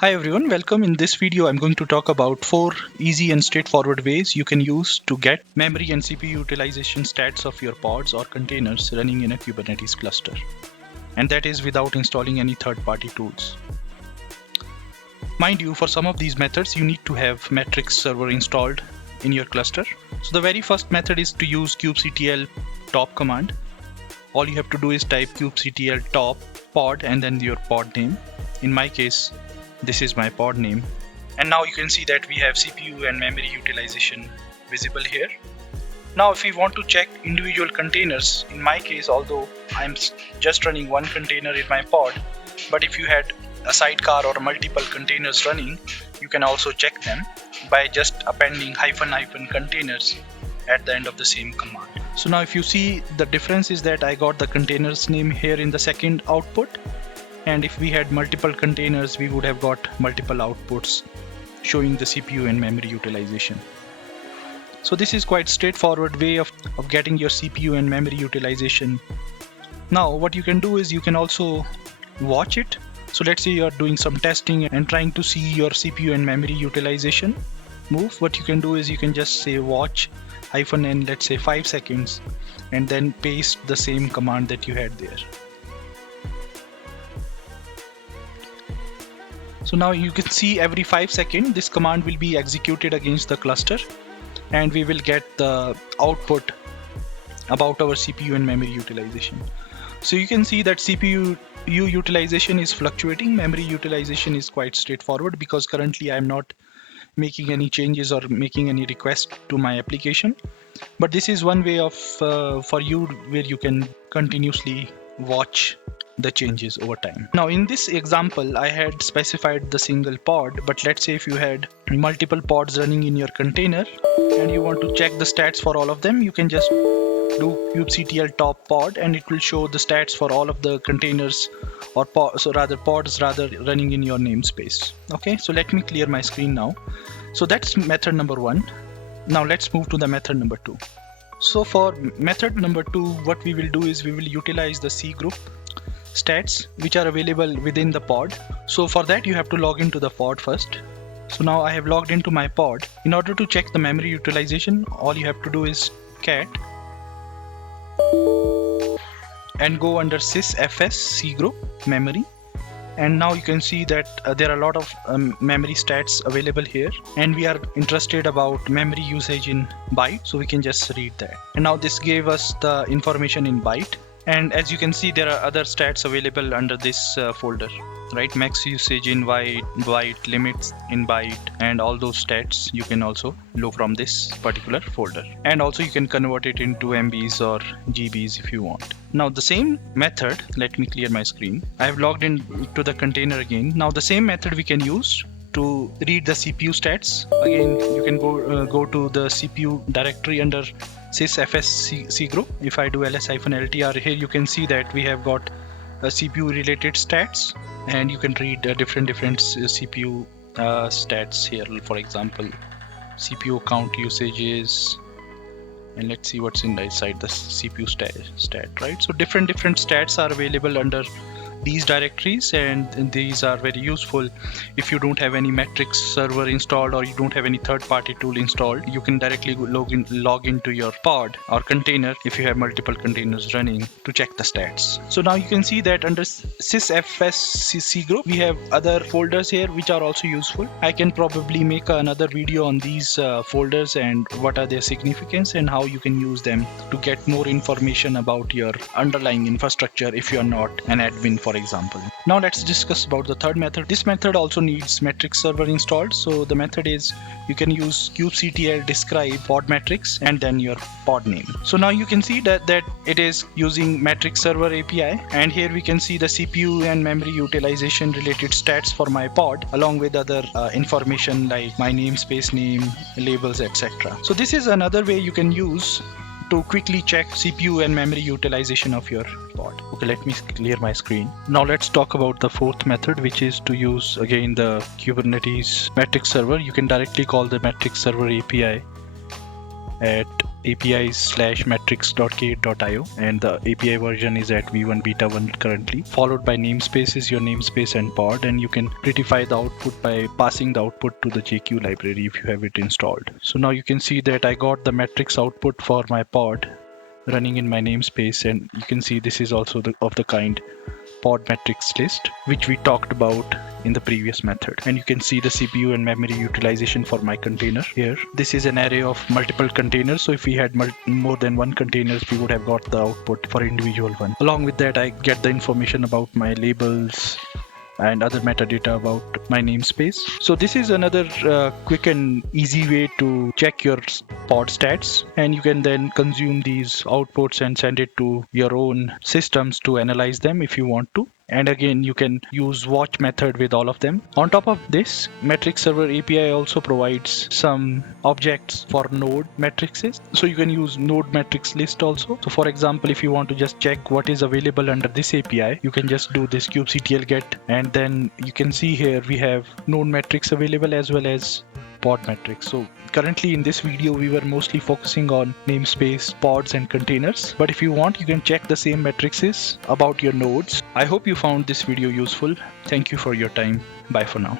Hi everyone, welcome. In this video I'm going to talk about 4 easy and straightforward ways you can use to get memory and CPU utilization stats of your pods or containers running in a Kubernetes cluster. And that is without installing any third-party tools. Mind you, for some of these methods you need to have matrix server installed in your cluster. So the very first method is to use kubectl command. All you have to do is type kubectl pod and then your pod name. In my case, this is my pod name, and now you can see that we have CPU and memory utilization visible here. Now if we want to check individual containers, in my case, although I'm just running one container in my pod, but if you had a sidecar or multiple containers running, you can also check them by just appending -- containers at the end of the same command. So now if you see, the difference is that I got the container's name here in the second output, and if we had multiple containers we would have got multiple outputs showing the CPU and memory utilization. So this is quite straightforward way of getting your CPU and memory utilization. Now what you can do is you can also watch it. So let's say you are doing some testing and trying to see your CPU and memory utilization move. What you can do is you can just say watch -n, let's say 5 seconds, and then paste the same command that you had there. So now you can see every 5 seconds this command will be executed against the cluster, and we will get the output about our CPU and memory utilization. So you can see that CPU utilization is fluctuating, memory utilization is quite straightforward because currently I am not making any changes or making any request to my application. But this is one way of for you where you can continuously watch the changes over time. Now in this example I had specified the single pod, but let's say if you had multiple pods running in your container and you want to check the stats for all of them, you can just do kubectl pod and it will show the stats for all of the containers or pods running in your namespace. Okay, so let me clear my screen now. So that's method number 1. Now let's move to the method number 2. So for method number 2, what we will do is we will utilize the CGroup Stats which are available within the pod. So for that you have to log into the pod first. So now I have logged into my pod. In order to check the memory utilization, all you have to do is cat and go under sysfs cgroup memory, and now you can see that there are a lot of memory stats available here, and we are interested about memory usage in byte, so we can just read that. And now this gave us the information in byte, and as you can see there are other stats available under this folder, right? Max usage in byte, limits in byte, and all those stats you can also look from this particular folder, and also you can convert it into MBs or GBs if you want. Now the same method, let me clear my screen. I have logged in to the container again. Now the same method we can use to read the CPU stats. Again you can go to the CPU directory under sysfs cgroup. If I do ls-ltr, here you can see that we have got CPU related stats, and you can read different CPU stats here. For example, CPU count usages, and let's see what's inside the CPU stat, right? So different stats are available under these directories, and these are very useful if you don't have any matrix server installed or you don't have any third-party tool installed. You can directly log into your pod or container if you have multiple containers running to check the stats. So now you can see that under sysfs cgroup we have other folders here which are also useful. I can probably make another video on these folders and what are their significance and how you can use them to get more information about your underlying infrastructure if you are not an admin, for example. Now let's discuss about the third method. This method also needs matrix server installed. So the method is you can use kubectl describe PodMatics and then your pod name. So now you can see that it is using matrix server API, and here we can see the CPU and memory utilization related stats for my pod along with other information like my namespace name, labels, etc. So this is another way you can use to quickly check CPU and memory utilization of your pod. Okay, let me clear my screen. Now let's talk about the fourth method, which is to use again the Kubernetes matrix server. You can directly call the matrix server API at apis/matrix.k8.io, and the API version is at v1 beta 1 currently, followed by namespace is your namespace and pod, and you can prettify the output by passing the output to the JQ library if you have it installed. So now you can see that I got the matrix output for my pod running in my namespace, and you can see this is also of the kind PodMatics list, which we talked about in the previous method. And you can see the CPU and memory utilization for my container here. This is an array of multiple containers, so if we had more than one containers, we would have got the output for individual one. Along with that, I get the information about my labels and other metadata about my namespace. So this is another quick and easy way to check your pod stats, and you can then consume these outputs and send it to your own systems to analyze them if you want to. And again, you can use watch method with all of them. On top of this, Metrics Server API also provides some objects for node matrices. So you can use node matrix list also. So for example, if you want to just check what is available under this API, you can just do this kubectl get, and then you can see here we have node matrix available as well as PodMatics. So currently in this video, we were mostly focusing on namespace, pods, and containers. But if you want, you can check the same matrices about your nodes. I hope you found this video useful. Thank you for your time. Bye for now.